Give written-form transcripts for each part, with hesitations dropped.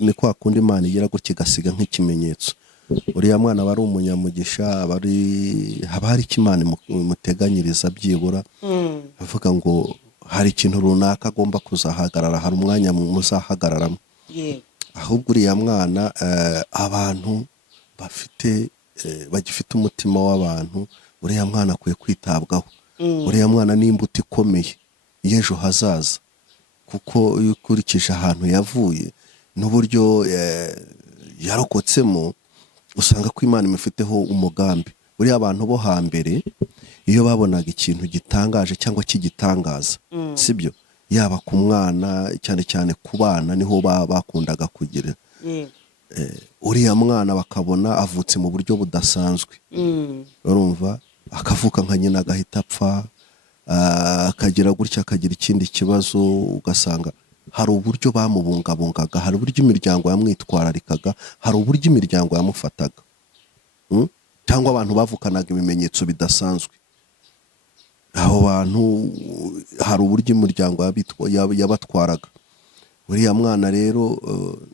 ni kwa kundi Imana igira gutya igasiga nk'ikimenyetso. Uriya mwana bari umunyamugisha, haba hari Imana muteganyiriza byibura, avuga ngo hari ikintu runaka agomba kuzahagarara, hari umwanya muzahagararamo. Ahubwo uriya mwana abantu bagifite umutima w'abantu, uriya mwana akwiye kwitabwaho. Uriya mwana ni imbuto ikomeye y'ejo hazaza, kuko iyo ukurikije ahantu yavuye n'uburyo yarokotsemo, usanga ko Imana imufiteho umugambi. Buriya abantu bo hambere iyo babonaga ikintu gitangaje cyangwa kigitangaza, sibyo, yaba ku mwana cyane cyane ku bana niho bakundaga kugira. Uriya mwana bakabona avutse mu buryo budasanzwe, urumva, akavuka nka nyina agahita apfa, akagira gutya akagira ikindi kibazo, ugasanga hari uburyo bamubungabungaga, hari uburyo imiryango yamwitwararikaga, hari uburyo imiryango yamufataga, cyangwa abantu bavukanaga ibimenyetso bidasanzwe. Aho bantu hari uburyo imiryango yabatwaraga. Uriya mwana rero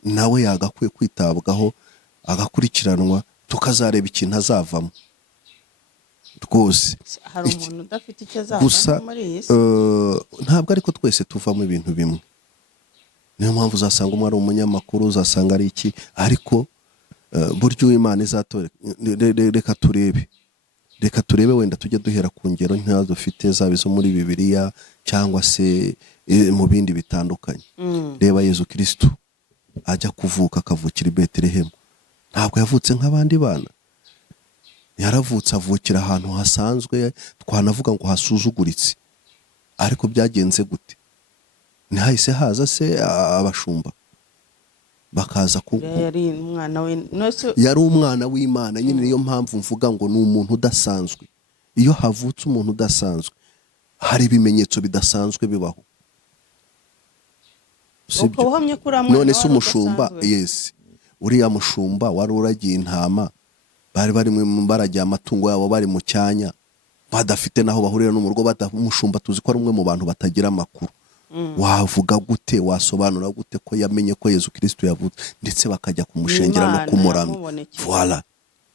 nawe yagakwiye kwitabwaho, agakurikiranwa, tukazareba ikintu azavamo rwose. Hari umuntu udafite icyo azavamo muri iyi si. Ntabwo ariko twese tuvamo ibintu bimwe. Niyo mpamvu uzasanga umwe ari umunyamakuru, uzasanga ari iki, ariko buryo Imana izatora. Reka turebe wenda tujye duhera ku ngero nka dufite zaba izo muri Bibiliya cyangwa se mu bindi bitandukanye. Reba Yezu Kristo ajya kuvuka, akavukira i Betelehemu, ntabwo yavutse nk'abandi bana. Yaravutse avukira ahantu hasanzwe, twanavuga ngo hasuzuguritse. Ariko byagenze gute? Ntihahise haza se abashumba bakaza yari umwana w'Imana nyine. Niyo mpamvu mvuga ngo ni umuntu udasanzwe. Iyo havutse umuntu udasanzwe, hari ibimenyetso bidasanzwe bibaho. None se umushumba, yes, uriya mushumba wari uragiye intama, bari mu baragiye amatungo yabo, bari mu cyanya, badafite naho bahurira no mu rugo. Umushumba tuzi ko ari umwe mu bantu batagira amakuru. Wavuga gute, wasobanura gute ko yamenye ko Yezu Kristo yavutse, ndetse bakajya kumushengera no kumuramya? Voilà,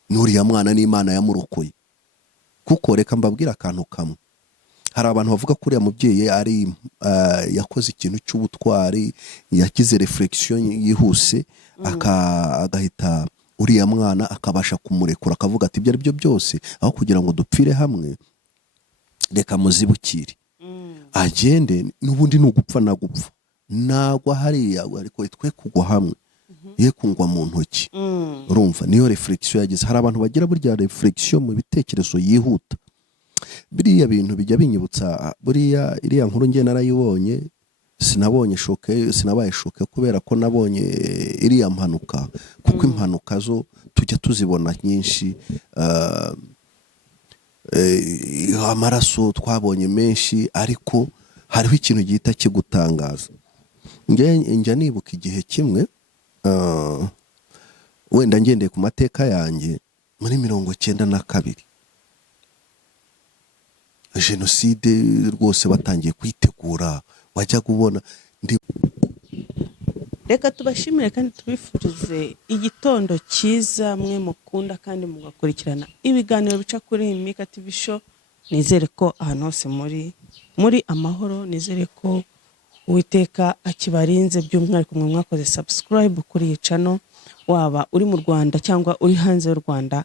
n'uriya mwana n'Imana yamurokoye. Kuko reka mbabwira akantu kamwe, hari abantu bavuga ko uriya mubyeyi ari yakoze ikintu cy'ubutwari, yakize reflexion yihuse, agahita uriya mwana akabasha kumurekura, akavuga ati ibyo ari byo byose, aho kugira ngo dupfire hamwe, reka muzibukire agende, n'ubundi n'ugupfa na gupfa nagwa hariya, ariko twe kugwa hamwe, ye kungwa mu ntoki. Urumva, niyo reflexion yagize. Hari abantu bagira burya reflexion mu bitekerezo yihuta. Biriya bintu bijya binyibutsa, buriya iriya nkuru nge narayibonye, sinabaye shoke kubera ko nabonye iriya mpanuka, kuko impanuka zo tujya tuzibona nyinshi. Amaraso twabonye menshi, ariko hariho ikintu gihita kigutangaza. Njya nibuka igihe kimwe, wenda ngendeye ku mateka yanjye, muri 1992 Jenoside rwose batangiye kwitegura, wajya kubona. Reka tubashimire kandi tubifurize igitondo cyiza, mwe mukunda kandi mugakurikirana ibiganiro bica kuri Mika TV show. Nizere ko ahantu hose muri amahoro, nizere ko Uwiteka akibarinze, by'umwihariko mwe mwakoze subscribe kuri iyi channel, waba uri mu Rwanda cyangwa uri hanze y'u Rwanda,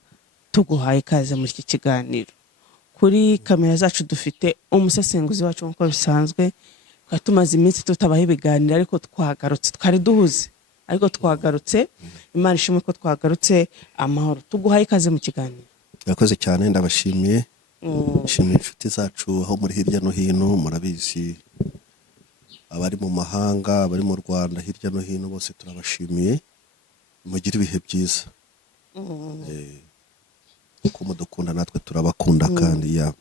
tuguhaye ikaze muri iki kiganiro. Kuri kamera zacu dufite umusesenguzi wacu nk'uko bisanzwe. Tumaze iminsi tutabaho ibiganiro, ariko twagarutse, twari duhuze, ariko twagarutse. Imana ishimwe ko twagarutse amahoro. Tuguhaye ikaze mu kiganiro. Yakoze cyane, ndabashimiye. Shimwe inshuti zacu aho muri hirya no hino, murabizi abari mu mahanga, abari mu Rwanda, hirya no hino, bose turabashimiye. Mugire ibihe byiza. Uko mudukunda natwe turabakunda kandi ya.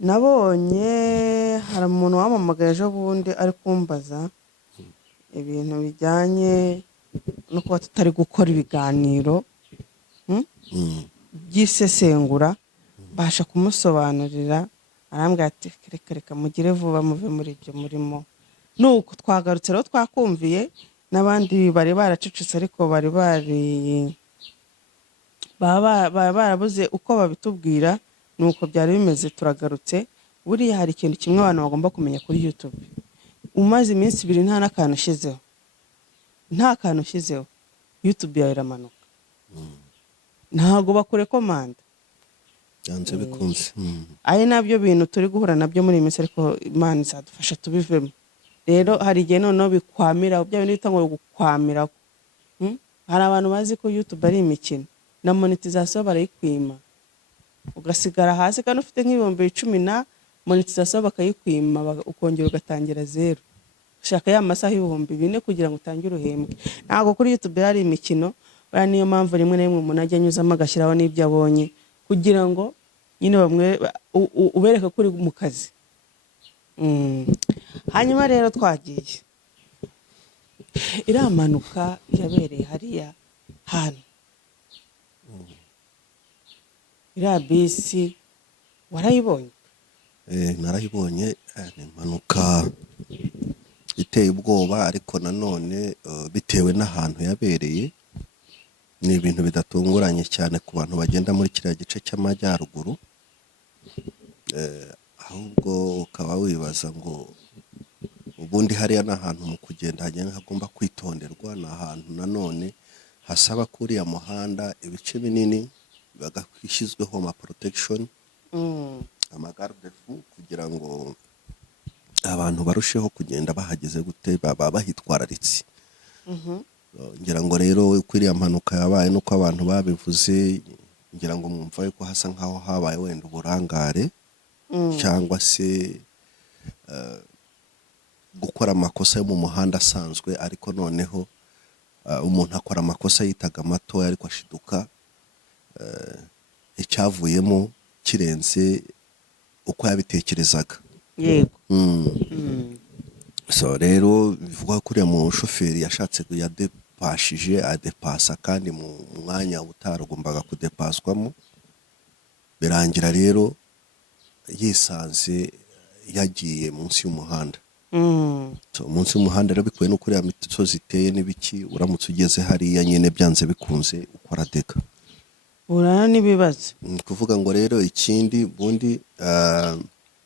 Nabonye hari umuntu wamamagaye ejo bundi ari kumbaza ibintu bijyanye no kuba tutari gukora ibiganiro by'isesengura. Basha kumusobanurira, arambwira ati reka mugire vuba muve muri ibyo murimo. Nuko twagarutse rero, twakumviye n'abandi bari baracecetse ariko baba barabuze uko babitubwira. Nuko byari bimeze. Turagarutse. Buriya hari ikintu kimwe abantu bagomba kumenya kuri YouTube. Umaze iminsi 2 nta n'akantu ushyizeho, YouTube yawe iramanuka. Ntago bakurekomanda. byanze bikunze. Ari nabyo bintu turi guhura nabyo muri iyi minsi, ariko Imana izadufasha tubivemo. Rero hari igihe noneho bikwamira, bya bintu bita ngo gukwamira. Hari abantu bazi ko YouTube ari imikino, na monetization barayikwima, ugasigara hasi kandi ufite nk'ibihumbi 10 na monetization bakayikwima, ukongera ugatangira zero. Ushaka ya masaha y'ibihumbi 4 kugira ngo utangire uhembwe. Ntago kuri YouTube ari imikino. Bara niyo mpamvu rimwe na rimwe umuntu ajya anyuzamo agashyiraho n'ibyo abonye, kugira ngo nyine bamwe ubereka ko uri mu kazi. Hanyuma rero twagiye, iramanuka yabereye hariya hantu. Iriya bisi warayibonye? Narayibonye. Ni impanuka iteye ubwoba, ariko nanone bitewe n'ahantu yabereye, ni ibintu bidatunguranye cyane ku bantu bagenda muri kiriya gice cy'amajyaruguru. Ahubwo ukaba wibaza ngo ubundi hariya n'ahantu mu kugenda hagenda hagomba kwitonderwa, n'ahantu nanone hasaba kuriya muhanda ibice binini bagakwishyizweho ama protection, amagarde fou, kugira ngo abantu barusheho kugenda bahageze gute baba bahitwararitse. Ngira ngo rero uko iriya mpanuka yabaye nuko abantu babivuze, ngira ngo mwumva yuko hasa nkaho habaye wenda uburangare cyangwa se gukora amakosa yo mu muhanda asanzwe, ariko noneho umuntu akora amakosa yitaga mato, ariko ashiduka icyavuyemo kirenze uko yabitekerezaga. Yego. So rero bivuga ko uriya mu shoferi yashatse yadepashije adepasa kandi mu mwanya utaragombaga kudepaswamo, birangira rero yisanze yagiye munsi y'umuhanda. So munsi y'umuhanda rero bikuwe n'uko uriya misozi iteye n'ibiki, uramutse ugeze hariya nyine byanze bikunze ukora deka, urana n'ibibazo. Kuvuga ngo rero ikindi bundi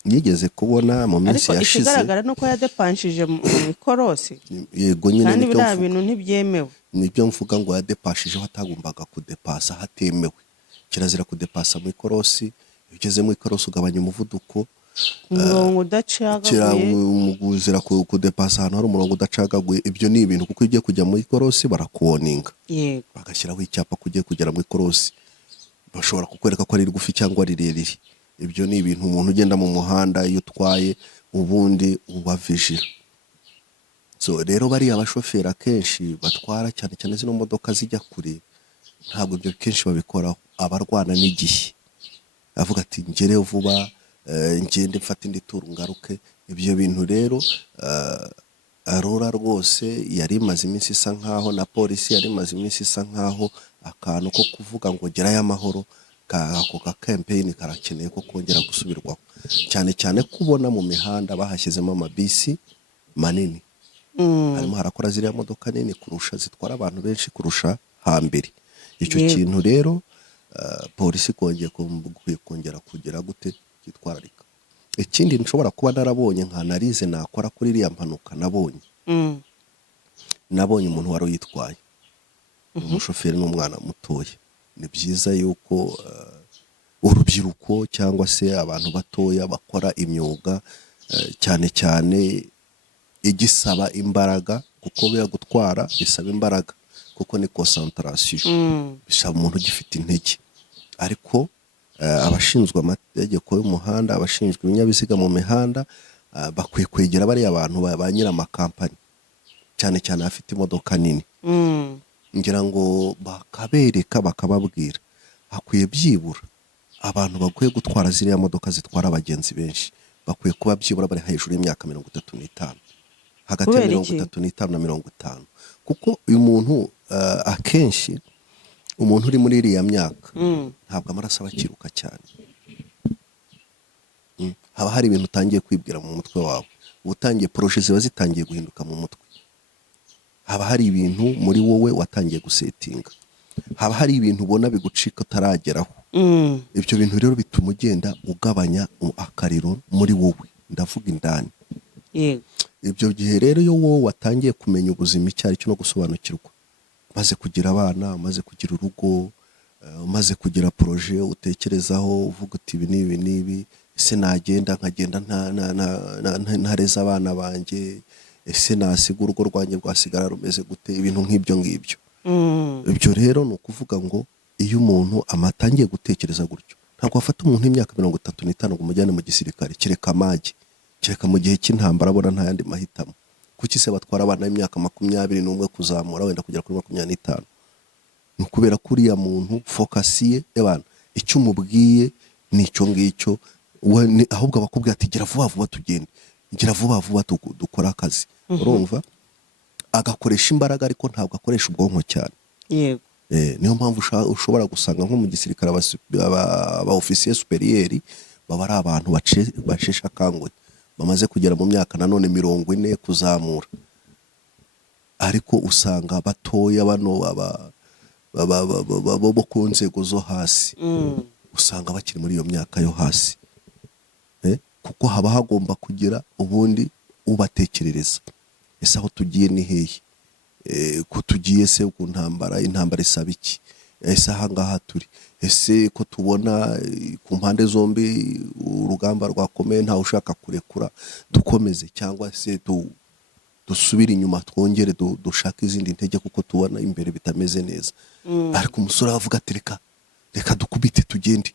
nigeze kubona mu minsi ariko yashize, ikigaragara nuko yadepanshije mu ikorosi. Yego nyine kandi nibyo biriya bintu ntibyemewe. Nibyo mvuga ngo yadepashijeho atagombaga kudepasa hatemewe. Kirazira kudepasa mu ikorosi. Iyo ugeze mu ikorosi ugabanya umuvuduko, umurongo udacagaguye, umuguzira kudepasa ahantu hari umurongo udacagaguye. Ibyo ni ibintu kuko ugiye kujya mu ikorosi barakuwoninga, yego, bagashyiraho icyapa kugiye kugera mu ikorosi, bashobora kukwereka ko ari rigufi cyangwa rirerire. Ibyo ni ibintu umuntu ugenda mu muhanda iyo utwaye ubundi uba vigila. So rero bari abashoferi akenshi batwara cyane cyane zino modoka zijya kure, ntabwo ibyo kenshi babikoraho. Abarwana n'igihe, avuga ati ngere vuba, ngende mfate indi turu ngaruke. Ibyo bintu rero Aurora rwose yari imaze iminsi isa nkaho, na polisi yari imaze iminsi isa nkaho akantu ko kuvuga ngo gerayo amahoro, ako ka campaign karakeneye ko kongera gusubirwaho, cyane cyane kubona mu mihanda bahashyizemo amabisi manini. Harimo harakora ziriya modoka nini kurusha, zitwara abantu benshi kurusha hambere. Icyo kintu rero polisi kongera kugira gute kitwararika. Ikindi nshobora kuba narabonye nka analize nakora kuri iriya mpanuka, nabonye umuntu wari uyitwaye, umushoferi n'umwana mutoya. Ni byiza yuko urubyiruko cyangwa se abantu batoya bakora imyuga, cyane cyane igisaba imbaraga, kuko biya gutwara bisaba imbaraga, kuko ni concentration, bisaba umuntu ugifite intege. Ariko abashinzwe amategeko y'umuhanda, abashinzwe ibinyabiziga mu mihanda, bakwiye kwegera bari abantu ba nyira amakampani, cyane cyane afite imodoka nini. Ngira ngo bakabereka, bakababwira hakwiye byibura abantu bakwiye gutwara ziriya modoka zitwara abagenzi benshi, bakwiye kuba byibura bari hejuru y'imyaka 35, hagati ya 35 na 50. Kuko uyu muntu akenshi umuntu uri muri iriya myaka ntabwo amaraso abakiruka cyane. Haba hari ibintu utangiye kwibwira mu mutwe wawe, utangiye projet ziba zitangiye guhinduka mu mutwe. haba hari ibintu muri wowe watangiye gusetinga, haba hari ibintu ubona bigucika utarageraho. Ibyo bintu rero bituma ugenda ugabanya akariro muri wowe, ndavuga indani. Ibyo gihe rero iyo wowe watangiye kumenya ubuzima icyo ari cyo no gusobanukirwa, maze kugira abana, maze kugira urugo, maze kugira proje utekerezaho uvuga uti ibi n'ibi n'ibi, ese nagenda nkagenda ntareza abana banjye, ese nasiga urugo rwanjye rwasigara rumeze gute, ibintu nk'ibyo ngibyo. Ibyo rero ni ukuvuga ngo iyo umuntu amatangiye gutekereza gutyo, ntabwo wafata umuntu w'imyaka 35 ngo umujyane mu gisirikare, kereka amage, kereka mu gihe cy'intambara abona nta yandi mahitamo. Kuki se batwara abana b'imyaka 21 kuzamura wenda kugera kuri 25? Ni ukubera ko uriya muntu fokasiye y'abantu icyo umubwiye n'icyo ngicyo, ahubwo abakubwira ati gira vuba vuba tugende, gira vuba vuba dukora akazi. Urumva agakoresha imbaraga ariko ntabwo akoresha ubwonko cyane. Yego. Niyo mpamvu ushobora gusanga nko mu gisirikare aba ofisiye superieri baba ari abantu bashesha akanguhe, bamaze kugera mu myaka nanone 40 kuzamura, ariko usanga batoya bano bo ku nzego zo hasi, usanga bakiri muri iyo myaka yo hasi, kuko haba hagomba kugira ubundi ubatekerereza. Ese aho tugiye ni hehe? Ko tugiye se ku intambara isaba iki? Ese ahangaha turi, ese ko tubona ku mpande zombi urugamba rwakomeye nta ushaka kurekura, dukomeze cyangwa se dusubira inyuma twongere dushaka izindi ntege kuko tubona imbere bitameze neza. Ariko umusore avuga ati reka dukubite tugende.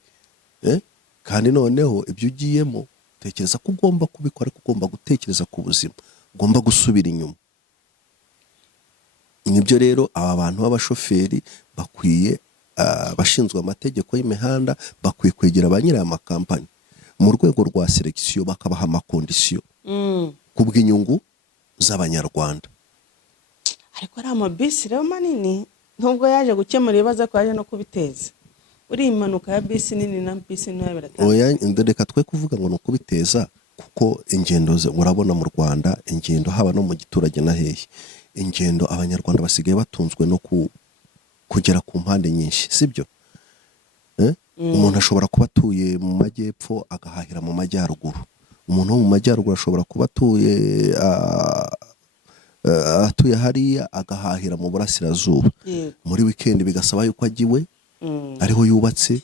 Kandi noneho ibyo ugiyemo tekereza ko ugomba kubikora, ko ugomba gutekereza ku buzima, ugomba gusubira inyuma. Nibyo rero aba bantu b'abashoferi bakwiye, abashinzwe amategeko y'imihanda bakwiye kwegera ba nyiri amakampani mu rwego rwa selection, bakabaha amakondisiyo kubw'inyungu z'abanyarwanda. Ariko ari amabisi rero manini, nubwo yaje gukemura ibibazo ko yaje no kubiteza. Uri impanuka ya bisi nini na bisi ntoya biratandukanye. Reka twe kuvuga ngo no kubiteza, kuko ingendo urabona mu Rwanda, ingendo haba no mu giturage na hehe, ingendo abanyarwanda basigaye batunzwe no kugera ku mpande nyinshi, sibyo? Umuntu ashobora kuba atuye mu majyepfo agahahira mu majyaruguru, umuntu wo mu majyaruguru ashobora kuba atuye hariya agahahira mu burasirazuba. Muri weekend bigasaba yuko agiwe ariho yubatse,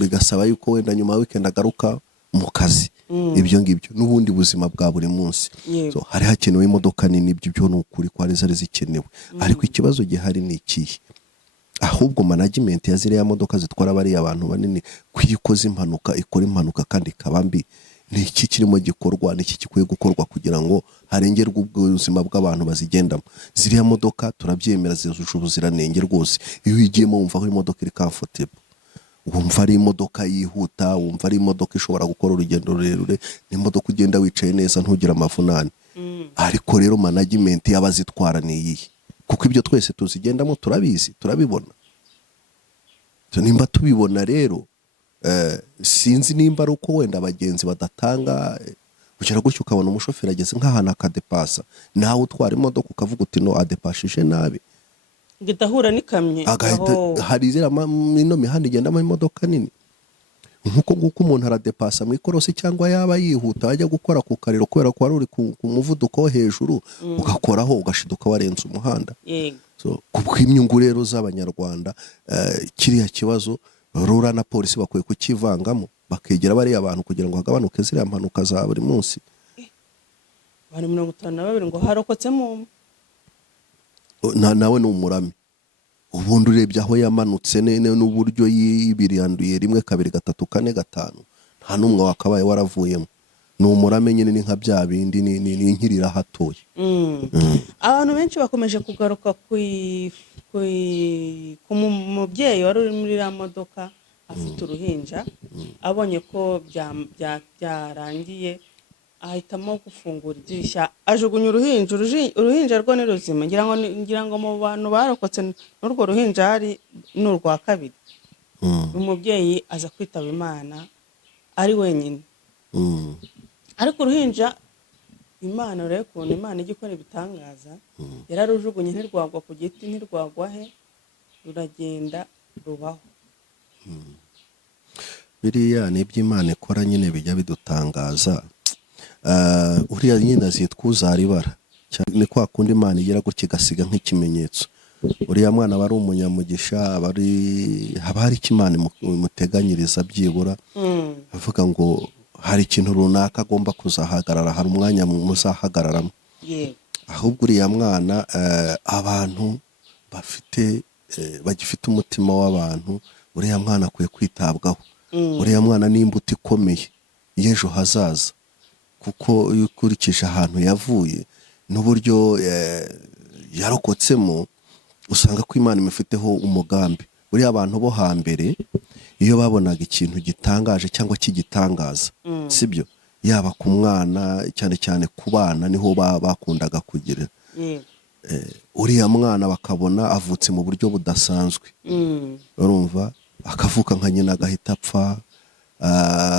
bigasaba yuko wenda nyuma ya weekend agaruka mu kazi. Ibyo ngibyo n'ubundi buzima bwa buri munsi. So hari hakenewe imodoka nini, ibyo ni ukuri ko ari zari zikenewe. Ariko ikibazo gihari ni ikihe? Ahubwo management ya ziriya modoka zitwara bari abantu banini kwikoza impanuka, ikora impanuka kandi ikabambi, ni iki kirimo gikorwa, ni iki gikwiye gukorwa kugira ngo harengerwe ubuzima bw'abantu bazigendamo. Ziriya modoka turabyemera zizuje ubuziranenge rwose, iyo igiyemo wumva ko imodoka iri comfortable, wumva ari imodoka yihuta, wumva ari imodoka ishobora gukora urugendo rurerure, ni imodoka ugenda wicaye neza ntugira amavunane. Ariko rero management y'abazitwara ni iyihe? Kuko ibyo twese tuzigendamo turabizi, turabibona. Nimba tubibona rero, sinzi nimba ari uko wenda abagenzi badatanga, kugera gutyo ukabona umushoferi ageze nk'ahantu akadepasa, nawe utwara imodoka ukavuga uti no adepashije nabi, gitahura n'ikamye. Hari ino mihanda igendamo imodoka nini, nk'uko umuntu aradepasa mu ikorosi cyangwa yaba yihuta ajya gukora ku kariro kubera ko wari uri ku muvuduko wo hejuru, ugakoraho ugashiduka warenze umuhanda. So kubw'inyungu rero z'abanyarwanda, kiriya kibazo rura na polisi bakwiye kukivangamo, bakegera bari abantu kugira ngo hagabanuke ziriya mpanuka za buri munsi. Bari 52 ngo harokotsemo nawe ni umurami. Ubundi urebye aho yamanutse n'uburyo yibiriyanduye 1 2 3 4 5, nta numwe wakabaye waravuyemo. Ni umurame nyine, ni nka bya bindi, ni inkirira hatoye. Abantu benshi bakomeje kugaruka ku mubyeyi wari uri muri ya modoka afite uruhinja, abonye ko byarangiye ahitamo gufungura idirishya ajugunya uruhinja rwo ni ruzima. Ngira ngo mu bantu barokotse n'urwo ruhinja hari n'urwa kabiri. Umubyeyi aza kwitaba Imana ari wenyine. Ariko uruhinja imana urebe ukuntu imana ijya ikora ibitangaza. Yararujugunye ntirwagwa ku giti, ntirwagwa he, ruragenda rubaho. biriya ni iby'Imana ikora nyine bijya bidutangaza. Uriya nyine azitwa uzaribara, ni kwa kundi Imana igira gutya igasiga nk'ikimenyetso. Uriya mwana aba ari umunyamugisha, haba hari icyo Imana imuteganyiriza byibura, avuga ngo hari ikintu runaka agomba kuzahagarara, hari umwanya muzahagararamo. Ahubwo uriya mwana abantu bagifite umutima w'abantu, uriya mwana akwiye kwitabwaho. Uriya mwana ni imbuto ikomeye y'ejo hazaza, kuko iyo ukurikije ahantu yavuye n'uburyo yarokotsemo, usanga ko Imana imufiteho umugambi. Uriya abantu bo hambere iyo babonaga ikintu gitangaje cyangwa kigitangaza, sibyo, yaba ku mwana cyane cyane ku bana niho bakundaga kugira. Uriya mwana bakabona avutse mu buryo budasanzwe, urumva, akavuka nka nyina agahita apfa,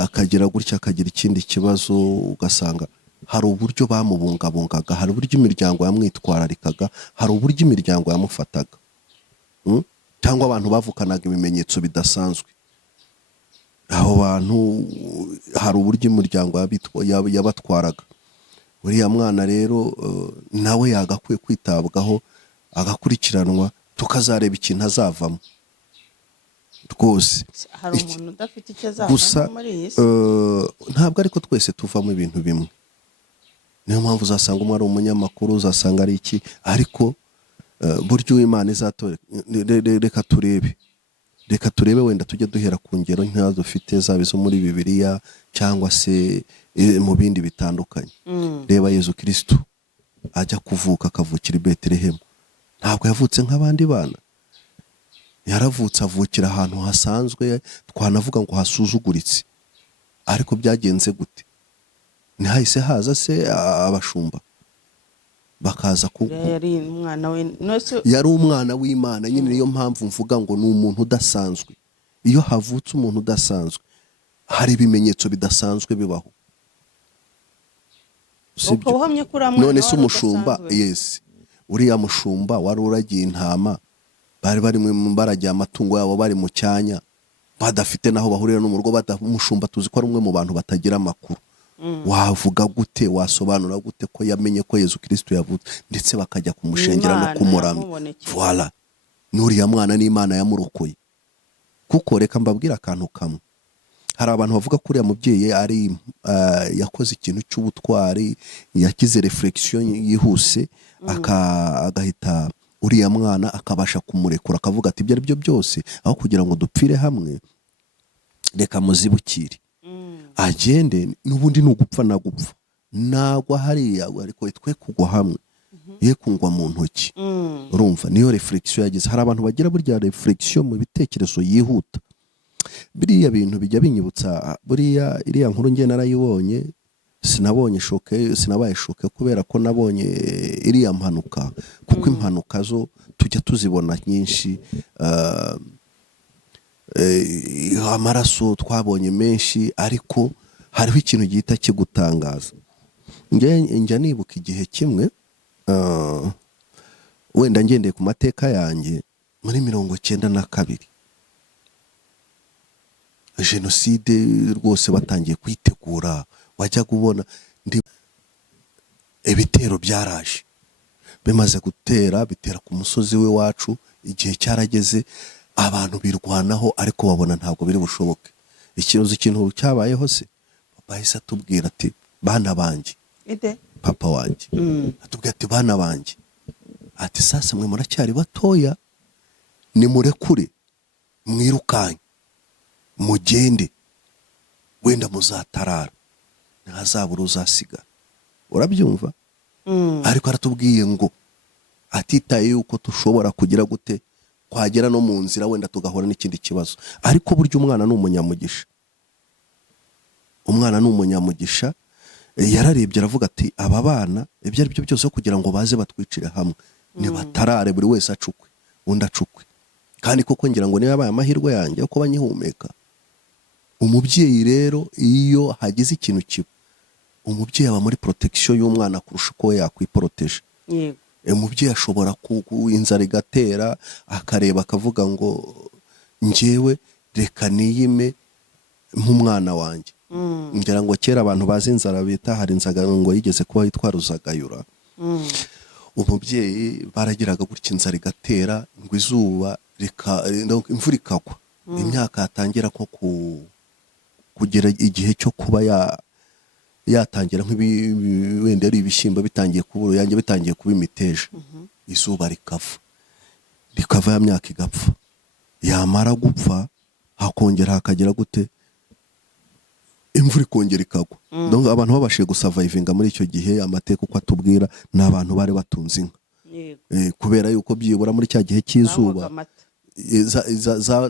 akagira gutya, akagira ikindi kibazo, ugasanga hari uburyo bamubungabungaga, hari uburyo imiryango yamwitwararikaga, hari uburyo imiryango yamufataga, cyangwa abantu bavukanaga ibimenyetso bidasanzwe. Aho bantu hari uburyo imiryango yabatwaraga. Uriya mwana rero nawe yagakwiye kwitabwaho, agakurikiranwa, tukazareba ikintu azavamo rwose. Hari umuntu udafite icyo azavamo muri iyi si. Ntabwo ariko twese tuvamo ibintu bimwe. Niyo mpamvu uzasanga umwe ari umunyamakuru, uzasanga ari iki, ariko buryo Imana izatore. Reka turebe wenda tujye duhera ku ngero nka dufite zaba izo muri Bibiliya cyangwa se mu bindi bitandukanye. Reba Yezu Kristo ajya kuvuka, akavukira i Betelehemu, ntabwo yavutse nk'abandi bana. Yaravutse avukira ahantu hasanzwe, twanavuga ngo hasuzuguritse. Ariko byagenze gute? Ntihahise haza se abashumba bakaza yari umwana w'Imana nyine. Niyo mpamvu mvuga ngo ni umuntu udasanzwe. Iyo havutse umuntu udasanzwe, hari ibimenyetso bidasanzwe bibaho. None se umushumba, uriya mushumba wari uragiye intama, bari baragiye amatungo yabo bari mu cyanya, badafite naho bahurira no mu rugo. Umushumba tuzi ko ari umwe mu bantu batagira amakuru. Wavuga gute, wasobanura gute ko yamenye ko Yezu Kristo yavutse, ndetse bakajya kumushengera no kumuramya? Voilà, n'uriya mwana n'Imana yamurokoye. Kuko reka mbabwira akantu kamwe, hari abantu bavuga ko uriya mubyeyi yakoze ikintu cy'ubutwari, yakize reflexion yihuse, agahita uriya mwana akabasha kumurekura, akavuga ati ibyo ari byo byose, aho kugira ngo dupfire hamwe, reka muzibukire agende, n'ubundi n'ugupfa nagupfa, nagwa hariya ariko twe kugwa hamwe, ye kungwa mu ntoki. Urumva, niyo reflexion yagize. Hari abantu bagira burya reflexion mu bitekerezo yihuta. Biriya bintu bijya binyibutsa, buriya iriya nkuru ngiye narayibonye, sinabaye shoke kubera ko nabonye iriya mpanuka, kuko impanuka zo tujya tuzibona nyinshi. Amaraso twabonye menshi, ariko hariho ikintu gihita kigutangaza. Njya nibuka igihe kimwe, wenda ngendeye ku mateka yanjye, muri 1992 jenoside rwose batangiye kwitegura, wajya kubona ibitero byaraje, bimaze bitera ku musozi we wacu. Igihe cyarageze, abantu birwanaho, ariko babona ntabwo biri bushoboke. Ikintu cyabayeho se, papa yahise atubwira ati bana banjye, papa wanjye atubwira ati bana banjye, ati sasa mwe muracyari batoya, nimurekure mwirukanye mugende, wenda muzatarara, ntihazabura uzasigara. Urabyumva? Ariko aratubwiye ngo atitaye yuko tushobora kugira gute, twagera no mu nzira wenda tugahura n'ikindi kibazo. Ariko burya umwana ni umunyamugisha. Umwana ni umunyamugisha. Yararebye aravuga ati aba bana ibyo ari byo byose kugira ngo baze batwicire hamwe, nibatarare buri wese acukwe, undi acukwe. Kandi koko ngira ngo niba yabaye amahirwe yanjye yo kuba nyihumeka. Umubyeyi rero iyo hagize ikintu kiba, umubyeyi aba muri protection y'umwana kurusha uko we yakwiporoteje. yego Umubyeyi ashobora inzara igatera akareba akavuga ngo njyewe reka niyime nk'umwana wanjye. ngira ngo kera abantu bazi inzara bita hari inzara ngo yigeze kuba yitwa Ruzagayura. Umubyeyi baragiraga gutya inzara igatera ngo izuba imvura ikagwa, imyaka yatangira ko kugera igihe cyo kuba yatangira wenda ari ibishyimbo bitangiye kuba uruyange bitangiye kuba imiteja, izuba rikava ya myaka igapfa, yamara gupfa hakongera hakagira gute, imvura ikongera ikagwa. Donc abantu babashije gusavayivinga muri icyo gihe, amateka uko atubwira ni abantu bari batunze inka, kubera yuko byibura muri cya gihe cy'izuba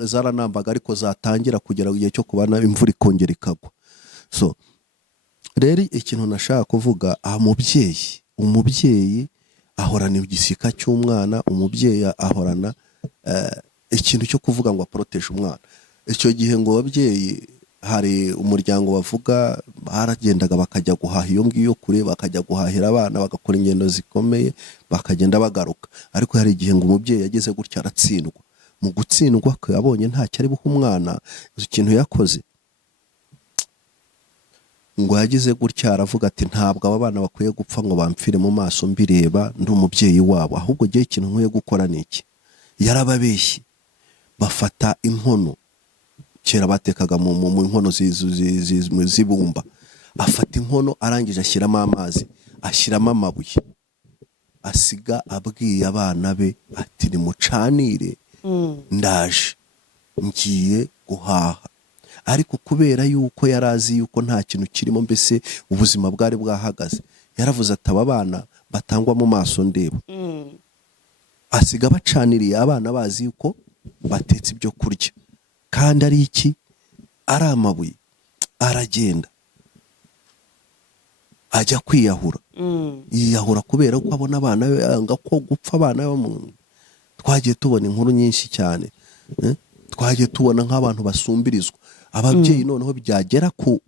zaranambaga ariko zatangira kugera igihe cyo kubana imvura ikongera ikagwa. So rero ikintu nashaka kuvuga, umubyeyi ahorana igisika cy'umwana, umubyeyi ahorana ikintu cyo kuvuga ngo aporoteje umwana. Icyo gihe ngo ababyeyi, hari umuryango bavuga baragendaga bakajya guhaha iyo ngiyo kure, bakajya guhahira abana, bagakora ingendo zikomeye, bakagenda bagaruka. Ariko hari igihe ngo umubyeyi yageze gutya aratsindwa. Mu gutsindwa kwe abonye ntacyo ari buhe umwana, ikintu yakoze ngo yagize gutya aravuga ati ntabwo aba bana bakwiye gupfa ngo bampfire mu maso mbireba ndi umubyeyi wabo, ahubwo gihe ikintu nkwiye gukora ni iki. Yarababeshye, bafata inkono, kera batekaga mu nkono zibumba, afata inkono arangije ashyiramo amazi, ashyiramo amabuye, asiga abwiye abana be ati nimucanire ndaje ngiye guhaha. Ariko kubera yuko yari azi yuko nta kintu kirimo, mbese ubuzima bwari bwahagaze, yaravuze ati aba bana batangwa mu maso ndeba. Asiga bacaniriye abana bazi yuko batetse ibyo kurya, kandi ari iki, ari amabuye. Aragenda ajya kwiyahura, yiyahura kubera ko abona abana be yanga ko gupfa. Abana twagiye tubona inkuru nyinshi cyane, twagiye tubona nk'abantu basumbirizwa. Ababyeyi noneho byagera ku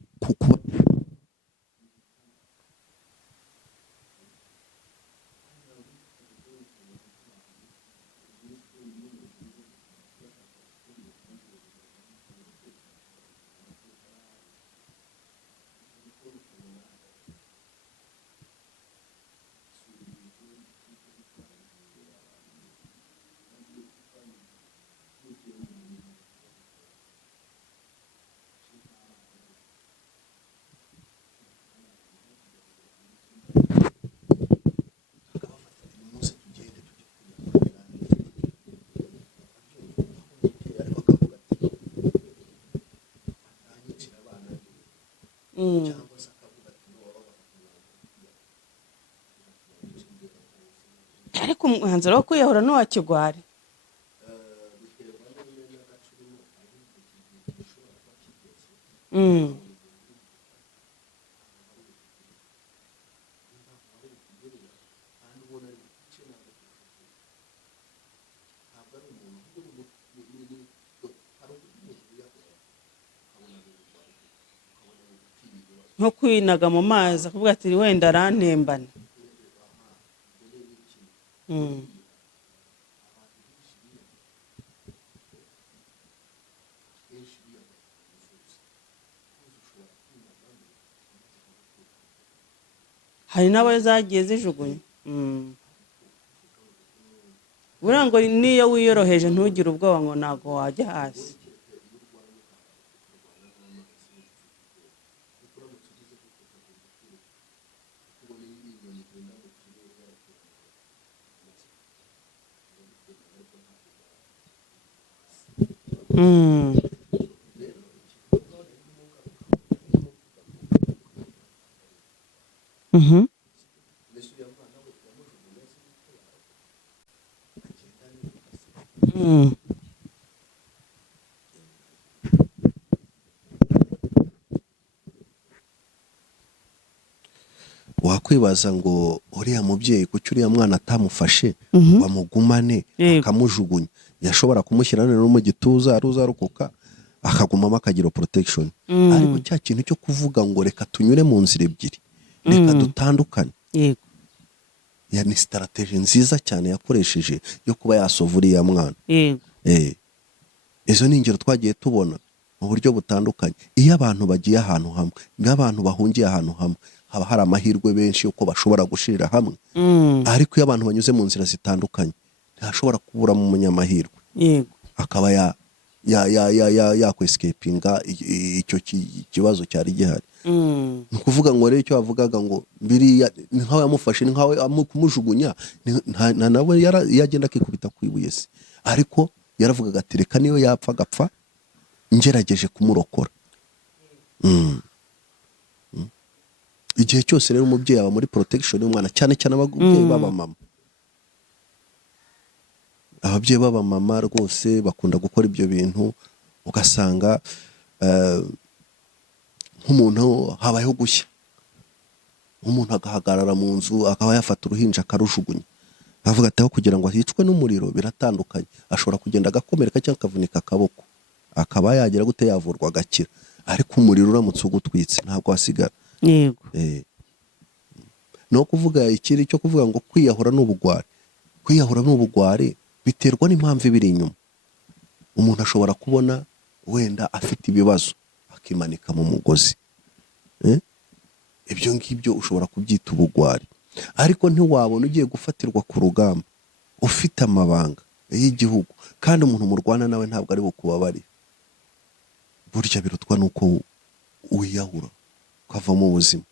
ariko umwanzuro wo kwiyahura n'uwakigwari. nko kwinaga mu mazi akavuga ati wenda arantembana. hari n'abo zagiye zijugunya. buriya ngo niyo wiyoroheje ntugire ubwoba ngo ntabwo wajya hasi. wakwibaza ngo uriya mubyeyi kuki uriya mwana atamufashe bamugumane akamujugunya, yashobora kumushyira no mu gituza aruzarukuka akagumamo akagira protection. Ariko cya kintu cyo kuvuga ngo reka tunyure mu nzira ebyiri, reka dutandukane. yego Ya ni strategy nziza cyane yakoresheje yo kuba yasova uriya mwana. yego Izo ni ingero twagiye tubona mu buryo butandukanye. Iyo abantu bagiye ahantu hamwe, nk'abantu bahungiye ahantu hamwe, haba hari amahirwe benshi yuko bashobora gushirira hamwe. Ariko iyo abantu banyuze mu nzira zitandukanye, ntashobora kubura mu munyamahirwe. yego Akaba ya escapinga icyo kibazo cyari gihari. Ni ukuvuga ngo rero icyo bavugaga ngo biriya nkawe yamufashe nkawe kumujugunya nawe yagenda akikubita ku ibuye se, ariko yaravugaga ati reka niyo yapfa agapfa ngerageje kumurokora. Igihe cyose rero umubyeyi aba muri protection y'umwana, cyane cyane ababyeyi b'abamama. Ababyeyi b'abamama rwose bakunda gukora ibyo bintu, ugasanga nk'umuntu habayeho gushya, umuntu agahagarara mu nzu akaba yafata uruhinja akarujugunya, avuga ati aho kugira ngo ahicwe n'umuriro biratandukanye, ashobora kugenda agakomereka cyangwa akavunika akaboko, akaba yagira gute yavurwa agakira, ariko umuriro uramutse ugutwitse ntabwo wasigara. yego no kuvuga ikiri cyo kuvuga ngo kwiyahura n'ubugwari. Kwiyahura n'ubugwari biterwa n'impamvu ibiri inyuma. Umuntu ashobora kubona wenda afite ibibazo akimanika mu mugozi, ibyo ngibyo ushobora kubyita ubugwari. Ariko ntiwabona ugiye gufatirwa ku rugamba ufite amabanga y'igihugu kandi umuntu murwana nawe ntabwo ari bukubabarira. Burya birutwa nuko wiyahura ukava mu buzima,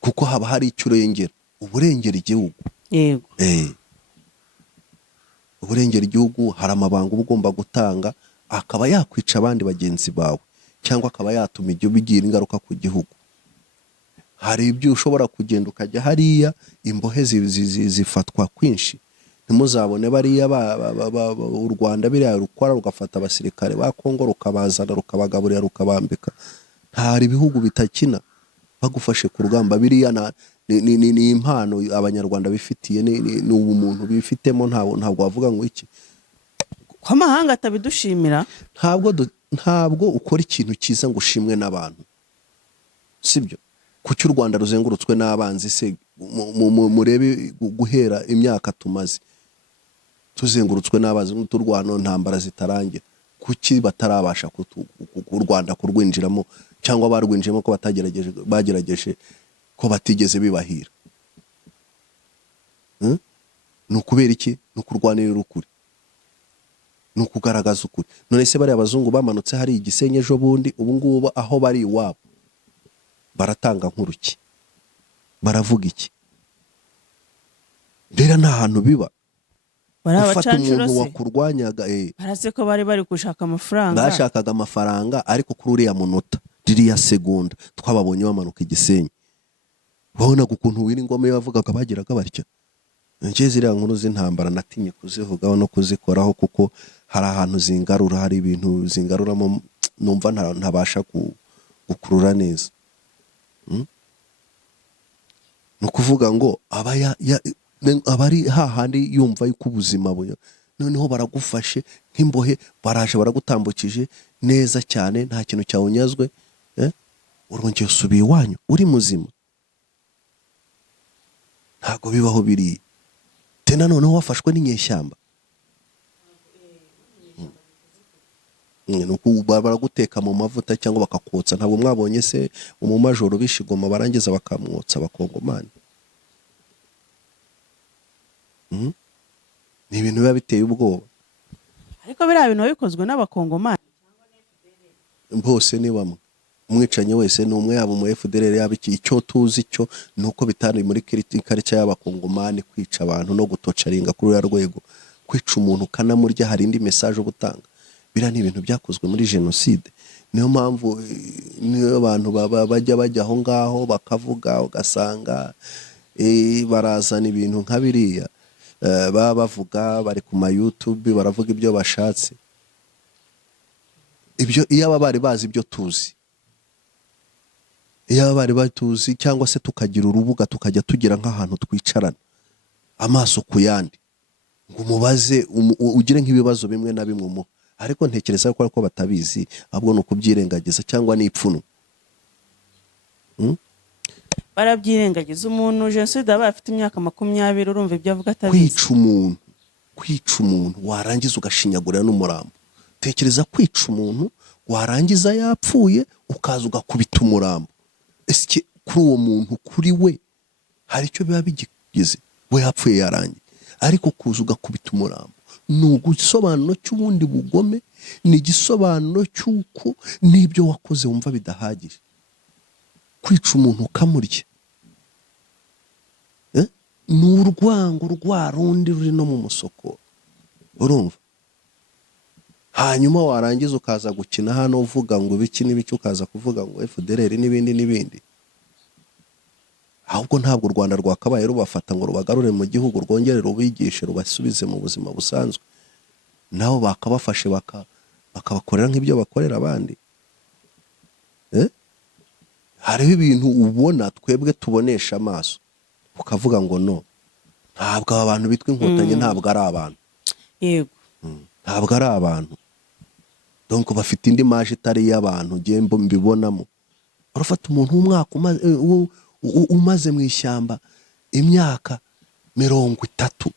kuko haba hari icyo urengera, uburengera igihugu. yego uburengera igihugu, hari amabanga uba ugomba gutanga, akaba yakwica abandi bagenzi bawe cyangwa akaba yatuma igihugu bigira ingaruka ku gihugu. Hari ibyo ushobora kugenda ukajya hariya, imbohe zifatwa kwinshi. Ntimuzabone bariya u Rwanda biriya rukora rugafata abasirikare ba Kongo rukabazana rukabagaburira rukabambika. Hari ibihugu bitakina bagufashe ku rugamba. Biriya ni impano abanyarwanda bifitiye, ni ubumuntu bifitemo. Ntabwo wavuga ngo iki ko amahanga atabidushimira. Ntabwo ukora ikintu cyiza ngo ushimwe n'abantu, sibyo? Kuki u Rwanda ruzengurutswe n'abanzi se? Murebe guhera imyaka tumaze tuzengurutswe n'abanzi, turwana ntambara zitarangira. Kuki batarabasha u Rwanda kurwinjiramo, cyangwa barwinjiyemo ko bagerageje ko batigeze bibahira? Ni ukubera iki? Ni ukurwanirira ukuri, ni ukugaragaza ukuri. None se bariya abazungu bamanutse hari Igisenyi ejo bundi, ubu ngubu aho bari iwabo baratanga nk'uruki, baravuga iki? Rero nta hantu biba. Ufata umuntu wakurwanyaga, barase ko bari gushaka amafaranga, bashakaga amafaranga, ariko kuri uriya munota, ririya segonda twababonye bamanuka Igisenyi, babonaga ukuntu Uwiringoma bavugaga bagiraga batya. Njye ziriya nkuru z'intambara natinye kuzivugaho no kuzikoraho, kuko hari ahantu zingarura, hari ibintu zingaruramo numva ntabasha gukurura neza. Ni ukuvuga ngo abari hahandi yumva yuko ubuzima noneho baragufashe nk'imbohe, baraje baragutambukije neza cyane, nta kintu cyawunyazwe, urongeye usubiye iwanyu uri muzima. Ntabwo bibaho biriya. Tena noneho wafashwe n'inyeshyamba, nuko baraguteka mu mavuta cyangwa bakakotsa. Ntabwo mwabonye se umumajoro bishigoma barangiza bakamwotsa abakongomani? Ni ibintu biba biteye ubwoba. ariko biriya bintu bikozwe n'abakongomani bose ni bamwe. Umwicanyi wese ni umwe, yaba mu FDLR yaba iki. Icyo tuzi cyo ni uko bitari muri karica y'abakongomani kwica abantu no gutocaringa kuri uriya rwego. Kwica umuntu ukanamurya, hari indi message ubutanga. Biriya ni ibintu byakozwe muri jenoside. Niyo mpamvu niyo abantu bajya aho ngaho bakavuga, ugasanga barazana ibintu nka biriya, baba bavuga bari ku ma YouTube baravuga ibyo bashatse. Ibyo iyo aba bari bazi ibyo tuzi, iyo aba bari batuzi, cyangwa se tukagira urubuga tukajya tugira nk'ahantu twicarana amaso ku yandi, ngo umubaze ugire nk'ibibazo bimwe na bimwe mu. Ariko ntekereza ko batabizi, ahubwo ni ukubyirengagiza cyangwa n'ipfuno. barabyirengagiza. Umuntu jenoside yabaye afite imyaka 20, urumva ibyo avuga atabizi. kwica umuntu warangiza ugashinyagurira n'umurambo. Tekereza kwica umuntu warangiza yapfuye ukaza ugakubita umurambo. Ese kuri uwo muntu kuri we hari icyo biba bigize? We yapfuye yarangiye, ariko kuza ugakubita umurambo ni ugusobanuro cy'ubundi bugome, ni igisobanuro cy'uko n'ibyo wakoze wumva bidahagije. Kwica umuntu ukamurya ni urwango rwa rundi ruri no mu musoko, urumva? Hanyuma warangiza ukaza gukina hano uvuga ngo ibiki n'ibiki, ukaza kuvuga ngo FDLR n'ibindi. Ahubwo ntabwo u Rwanda rwakabaye rubafata ngo rubagarure mu gihugu, rwongere rubigishe, rubasubize mu buzima busanzwe. Nabo bakabafashe bakabakorera nk'ibyo bakorera abandi. Hariho ibintu ubona twebwe tubonesha amaso ukavuga ngo no, ntabwo abantu bitwa inkotanyi ntabwo ari abantu. Yego. Ntabwo ari abantu. Donc bafite indi maje itari y'abantu gembo mbibonamo. Urafata umuntu w'umwaka umaze mu ishyamba imyaka 30,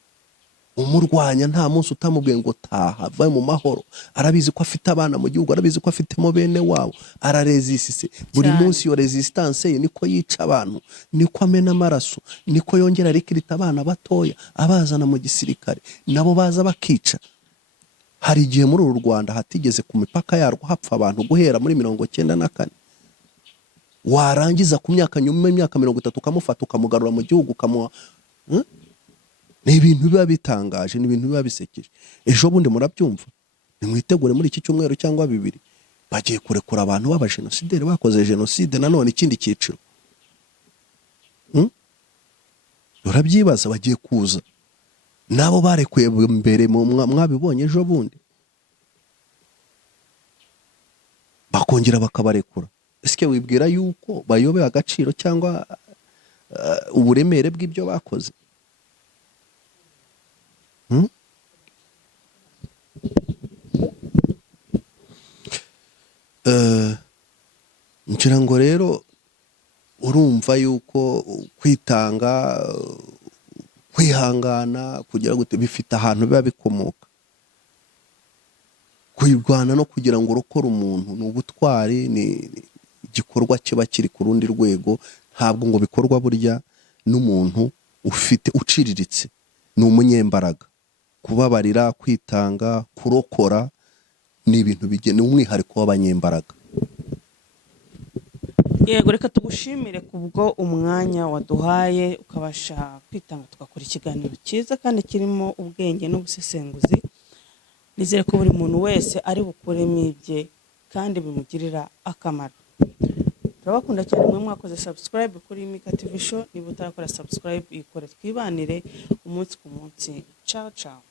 umurwanya nta munsi utamubwiye ngo taha vaye mu mahoro. Arabizi ko afite abana mu gihugu, arabizi ko afitemo bene wabo, araresiste. Buri munsi yo resistance ye niko yica abantu, niko amena amaraso, niko yongera rikirita abana batoya abazana mu gisirikare, nabo baza bakica. Hari igihe muri uru Rwanda hatigeze ku mipaka yarwo hapfa abantu guhera muri 1994. Warangiza ku myaka nyuma y'imyaka 30 ukamufata ukamugarura mu gihugu ukamuha. Ni ibintu biba bitangaje, ni ibintu biba bisekeje. Ejo bundi murabyumva, nimwitegure muri iki cyumweru cyangwa 2 bagiye kurekura abantu b'abajenosideri bakoze jenoside nanone ikindi cyiciro. Urabyibaza bagiye kuza nabo barekuye mbere mwabibonye ejo bundi, bakongera bakabarekura. Ese wibwira yuko bayobeye agaciro cyangwa uburemere bw'ibyo bakoze? Ngira ngo rero urumva yuko kwitanga, kwihangana, kugira ngo bifite ahantu biba bikomoka. Kwirwana no kugira ngo urokore umuntu ni ubutwari, ni igikorwa kiba kiri ku rundi rwego. Ntabwo ngo bikorwa burya n'umuntu ufite uciriritse, ni umunyembaraga. Kubabarira, kwitanga, kurokora ni ibintu bigene umwihariko w'abanyembaraga. Yego, reka tugushimire kubwo umwanya waduhaye ukabasha kwitanga tugakora ikiganiro cyiza kandi kirimo ubwenge n'ubusesenguzi. Nizere ko buri muntu wese ari bukuremo ibye kandi bimugirira akamaro. Turabakunda cyane mwe mwakoze subscribe kuri Mika TV Show. Niba utarakora subscribe ikore, twibanire umunsi ku munsi. Ciao ciao.